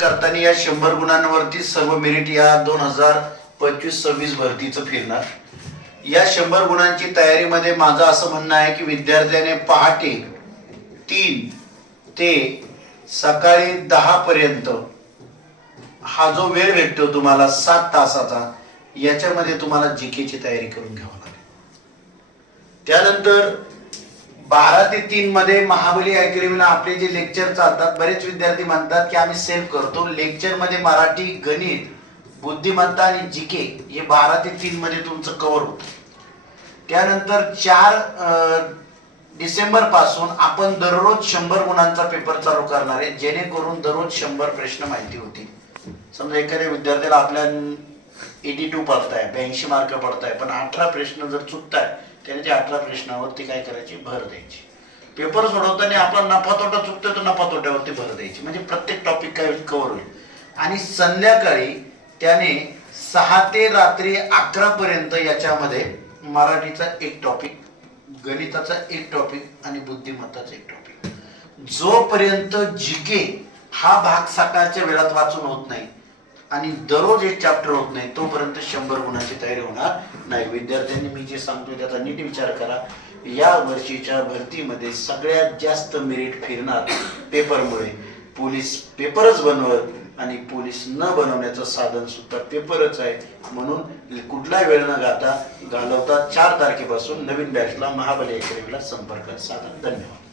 करताना या शंभर गुणांवरती सर्व मेरिट या दोन हजार पंचवीस सव्वीस भरतीचं फिरणार. या शंभर गुणांची तयारीमध्ये माझं असं म्हणणं आहे की विद्यार्थ्याने पहाटे तीन ते सकाळी दहा पर्यंत हा जो वेळ भेटतो तुम्हाला सात तासाचा याच्यामध्ये तुम्हाला जीकेची तयारी करून घ्यावी लागेल. त्यानंतर बारा ते तीन मध्ये महाबली अकॅडमीला आपले जे लेक्चर चालतात बरेच विद्यार्थी म्हणतात की आम्ही सेव्ह करतो. लेक्चरमध्ये मराठी गणित बुद्धिमत्ता आणि जीके हे बारा ते तीन मध्ये तुमचं कव्हर होतं. त्यानंतर चार डिसेंबरपासून आपण दररोज शंभर गुणांचा पेपर चालू करणार आहे. जेणेकरून दररोज शंभर प्रश्न माहिती होतील. समजा एखाद्या विद्यार्थ्याला आपल्या एटी टू पडताय ब्याऐंशी मार्क पडताय पण अठरा प्रश्न जर चुकताय त्याने त्या अठरा प्रश्नावरती काय करायची? भर द्यायची. पेपर सोडवताना आपला नफा तोटा चुकतोय तो नफा तोट्यावरती भर द्यायची. म्हणजे प्रत्येक टॉपिक काय कव्हर होईल. आणि संध्याकाळी त्याने सहा ते रात्री अकरा पर्यंत याच्यामध्ये मराठीचा एक टॉपिक गणिताचा एक टॉपिक आणि बुद्धिमत्ताचा एक टॉपिक जोपर्यंत जिके हा भाग सकाळच्या वेळात वाचून होत नाही आणि दररोज एक चॅप्टर होत नाही तोपर्यंत शंभर गुणाची तयारी होणार नाही. विद्यार्थ्यांनी मी जे सांगतोय त्याचा नीट विचार करा. या वर्षीच्या भरतीमध्ये सगळ्यात जास्त मेरिट फिरणार पेपरमुळे. पोलीस पेपरच बनवत आणि पोलीस न बनवण्याचं साधन सुद्धा पेपरच आहे. म्हणून कुठला वेळ न गाता घालवता चार तारखेपासून नवीन बॅचला महाबली अकॅडमीला संपर्क साधा. धन्यवाद.